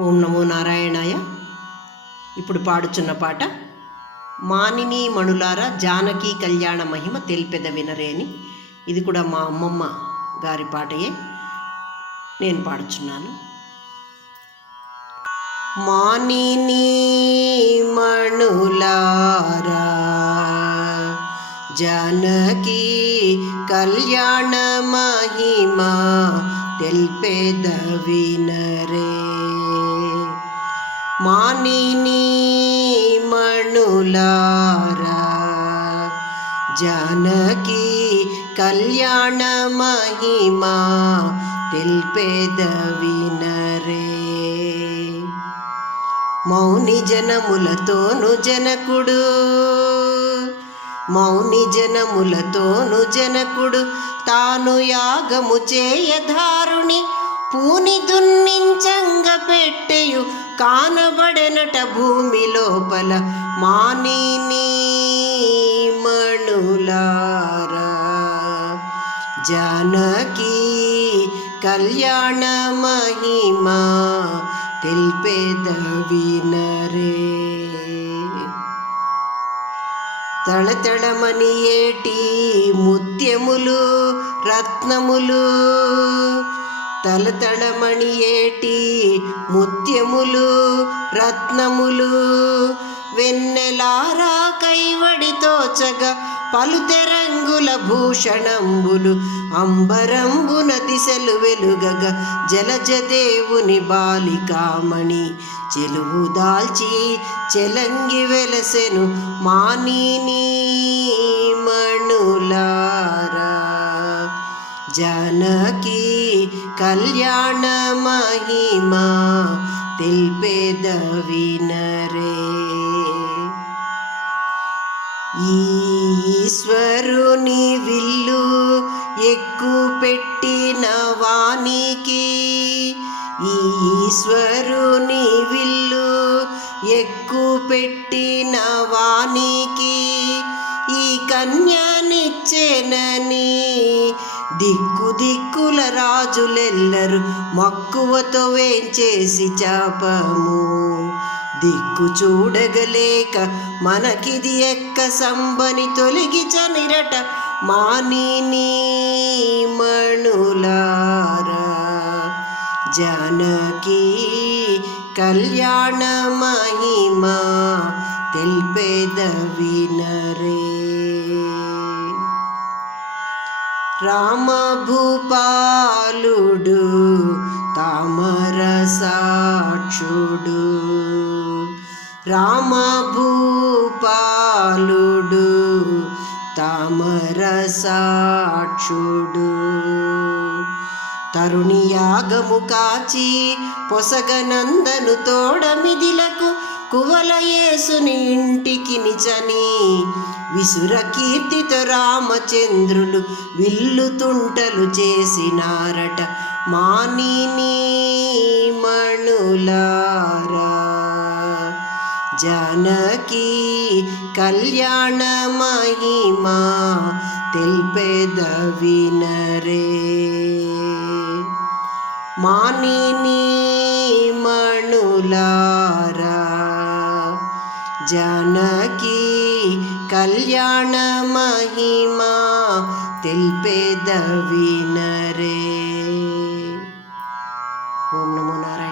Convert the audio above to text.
ఓం నమో నారాయణాయ. ఇప్పుడు పాడుచున్న పాట మానిని మణులారా జానకి కళ్యాణ మహిమ తెలిపెద వినరే అని. ఇది కూడా మా అమ్మమ్మ గారి పాటయే, నేను పాడుచున్నాను. మానిని మణులారా జానకి కళ్యాణ మహిమ తెల్పెద వినరే. మానిని మణులారా జానకి కళ్యాణ మహిమ తెల్పెద వినరే. మౌని జనములతోను జనకుడు, మౌని జనములతోను జనకుడు తాను యాగము చేయధారుని పూని దున్నించంగ పెట్టెయు కానబడెనట భూమి లోపల. మానిని మణులారా జానకి కళ్యాణ మహిమ తెల్పెద వినరే. తళతళమని ఏటి ముత్యములు రత్నములు, తలతళమణి ఏటి ముత్యములు రత్నములు వెన్నెలారా కైవడితో చగ పలుతెరంగుల భూషణంబులు అంబరంబున దిశలు వెలుగగ జలజదేవుని బాలికామణి చెలువు దాల్చి చెలంగి వెలసెను. మానిని మణులారా జానకి కళ్యాణ మహిమ తెల్పెద వినరే. ఈశ్వరుని విల్లు ఎక్కు పెట్టిన వానికి, ఈశ్వరుని విల్లు ఎక్కు పెట్టిన వానికి ఈ కన్యనిచ్చెనని దిక్కు దిక్కుల రాజులెల్లరు మక్కువతో వేంచేసి చాపము. దిక్కు చూడగలేక మనకిది ఎక్క సంబని తొలగి చనిరట. మానిని మణులారా జానకి కళ్యాణ మహిమ తెల్పెద వినరే. రామభూపాలుడు తామర సాక్షుడు, రామభూపాలుడు తామర సాక్షుడు తరుణి యాగము కాచి పొసగనందను తోడమిదిలకు కువలయేసుని ఇంటికి నిచని విసుర కీర్తితో రామచంద్రులు విల్లు తుంటలు చేసినారట. మానిని మణులారా జానకి కళ్యాణ మహిమ తెల్పెద వినరే. మానిని మణులారా జానకి కళ్యాణ మహిమ తెల్పెద వినరే. ఓం నమో నారాయణ.